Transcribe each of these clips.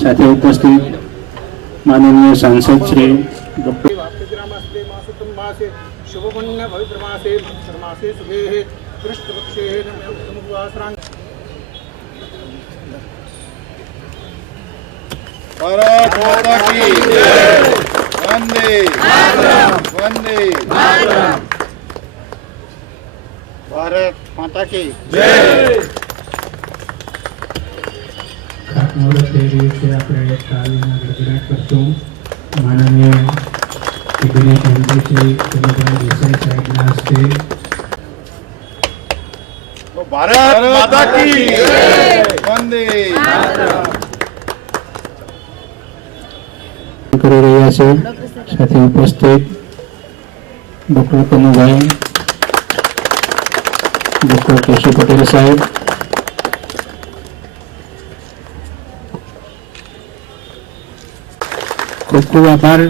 સાથે ઉપસ્થિત માનનીય સાંસદ શ્રી ડોક્ટર भारत माता की जय। वंदे वंदे भारत माता की जय। माननीय कैबिनेट मंत्री श्री कनुभाई देसाई साहेबના હસ્તે भारत माता की जय। वंदे કરી રહ્યા છે। સાથે ઉપસ્થિત ડોક્ટર કનુભાઈ, ડોક્ટર કેશુ પટેલ સાહેબ, ખૂબ ખૂબ આભાર।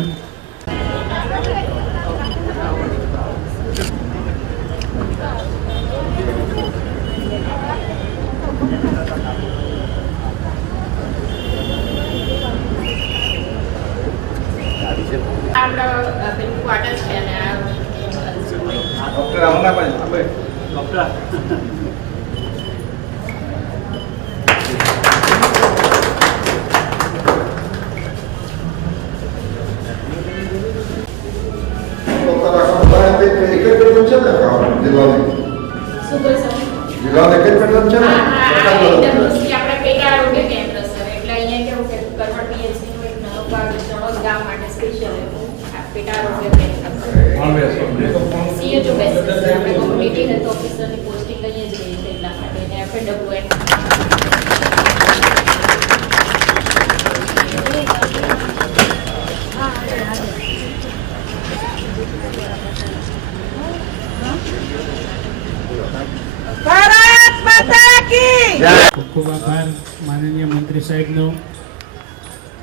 ખૂબ આભાર માનનીય મંત્રી સાહેબનો।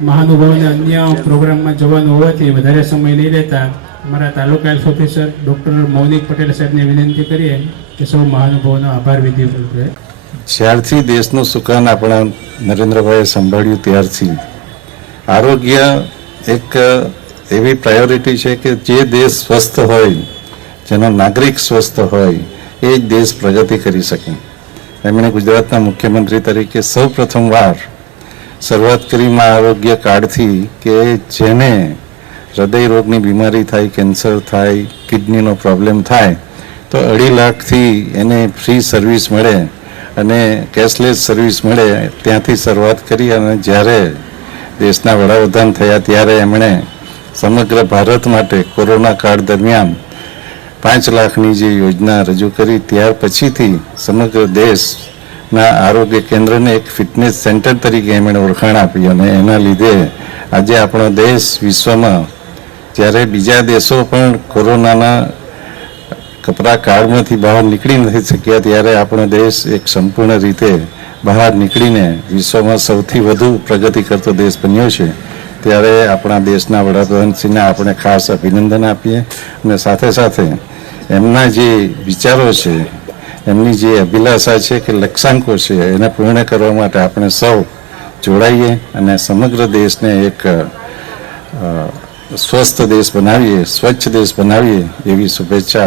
મહાનુભાવોને અન્ય પ્રોગ્રામમાં જવાનું હોવાથી વધારે સમય નહીં લેતા અમારા તાલુકા હેલ્થ ઓફિસર ડૉક્ટર મૌનિક પટેલ સાહેબને વિનંતી કરીએ કે સૌ મહાનુભાવોનો આભાર વિધિ કરે। જ્યારથી દેશનું સુકાન આપણા નરેન્દ્રભાઈએ સંભાળ્યું ત્યારથી આરોગ્ય એક એવી પ્રાયોરિટી છે કે જે દેશ સ્વસ્થ હોય, જેનો નાગરિક સ્વસ્થ હોય, એ જ દેશ પ્રગતિ કરી શકે। એમણે ગુજરાતના મુખ્યમંત્રી તરીકે સૌ પ્રથમવાર શરૂઆત કરી આરોગ્ય કાર્ડથી કે જેને હૃદય રોગની બીમારી થાય, કેન્સર થાય, કિડનીનો પ્રોબ્લેમ થાય તો 2.5 લાખથી એને ફ્રી સર્વિસ મળે અને કેશલેસ સર્વિસ મળે, ત્યાંથી શરૂઆત કરી। અને જ્યારે દેશના વડાપ્રધાન થયા ત્યારે એમણે સમગ્ર ભારત માટે કોરોના કાળ દરમિયાન 5 લાખની જે યોજના રજૂ કરી, ત્યાર પછીથી સમગ્ર દેશના આરોગ્ય કેન્દ્રને એક ફિટનેસ સેન્ટર તરીકે એમણે ઓળખાણ આપી અને એના લીધે આજે આપણો દેશ વિશ્વમાં જ્યારે બીજા દેશો પણ કોરોનાના કપરા કાળમાંથી બહાર નીકળી નથી શક્યા ત્યારે આપણો દેશ એક સંપૂર્ણ રીતે બહાર નીકળીને વિશ્વમાં સૌથી વધુ પ્રગતિ કરતો દેશ બન્યો છે। ત્યારે આપણા દેશના વડાપ્રધાનશ્રીને આપણે ખાસ અભિનંદન આપીએ અને સાથે સાથે એમના જે વિચારો છે, એમની જે અભિલાષા છે કે લક્ષ્યાંકો છે, એને પૂર્ણ કરવા માટે આપણે સૌ જોડાઈએ અને સમગ્ર દેશને એક સ્વસ્થ દેશ બનાવીએ, સ્વચ્છ દેશ બનાવીએ એવી શુભેચ્છા